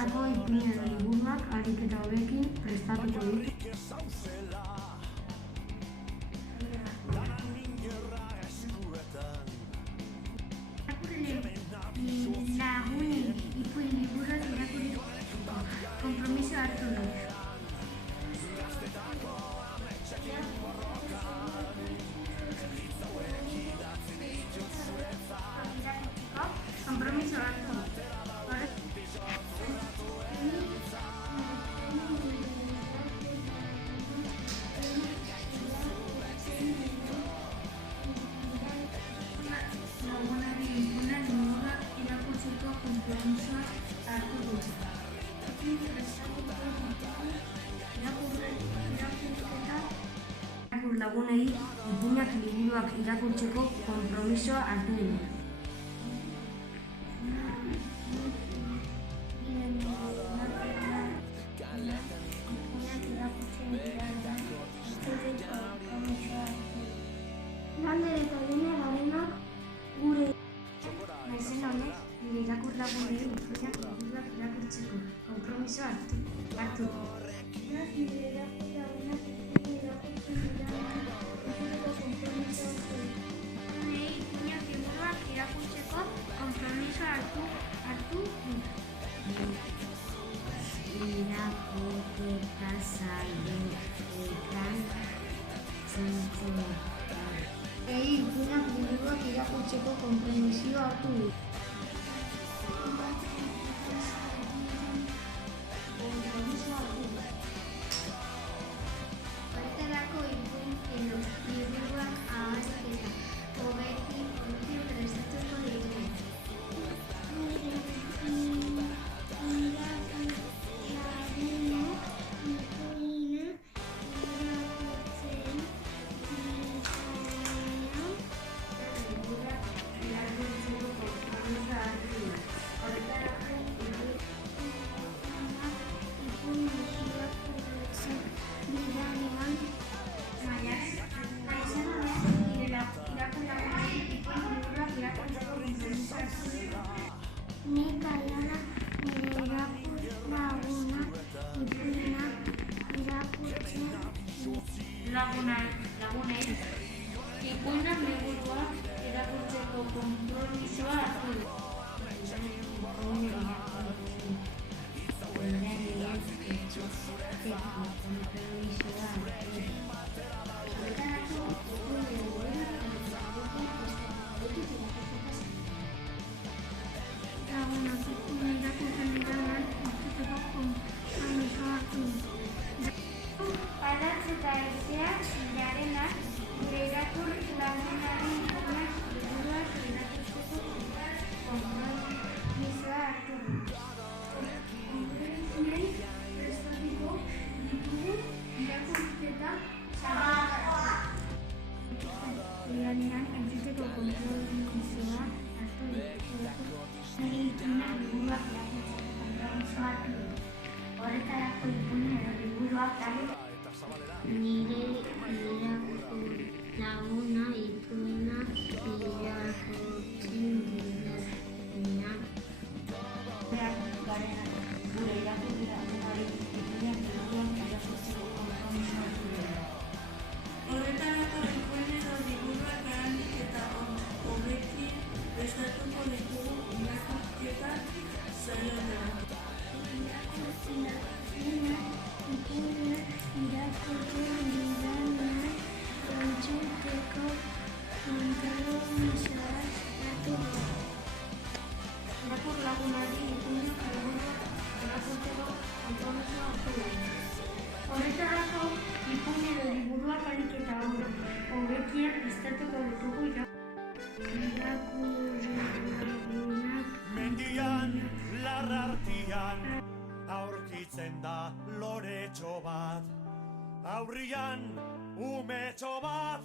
Horretarako ipinien liburuak ahalik eta hobekin prestatuko ditu. Lagunei ipuin liburuak irakurtzeko konpromisoa hartu du. Konpromisoa hartu du. Lagunei ipuinak liburuak irakurtzeko konpromisoa hartu du. Lander eta Elena garenak gure naizen honek nire irakur lagunei ipuinak liburuak irakurtzeko konpromisoa hartu du. Irakurketa sailetan ipuinak liburuak irakurtzeko konpromisoa hartu du. Horretarako ipuin liburuak ahalik eta hobekin prestatuko ditu. Nik Aiana nire irakur lagunak ipuinak irakurtzen lagunei ipuinak liburuak irakurtzeko konpromisoa hartu du. Palatz eta Aizea Jarenak gure irakur lagunari ipuinak liburuak irakurtzeko konpromisoa hartu du. Konpromisoei prestatuko ditugu irakurketa sailetan entzuteko konpromisoa hartu du. Ipuinak liburuak irakurtzeko konpromisoa hartu du. Horretarako ipuin liburuak nire irakur laguna ipuinak irakurtzen duenak. Gure irakur lagunari ipuinak liburuak irakurtzeko konpromisoa hartu du. Horretarako ipuin liburuak ahalik eta hobekin prestatuko ditugu irakurketa sailetan. Irakurtzen dudanak entzuteko konpromisoa hartu du. Irakur lagunari ipuinak liburuak irakurtzeko konpromisoa hartu du. Horretarako ipuin liburuak ahalik eta hobekin prestatuko ditugu irakur lagunak. Mendian, larrartian, aurkitzen da loretxo bat, aurrian umetxo bat,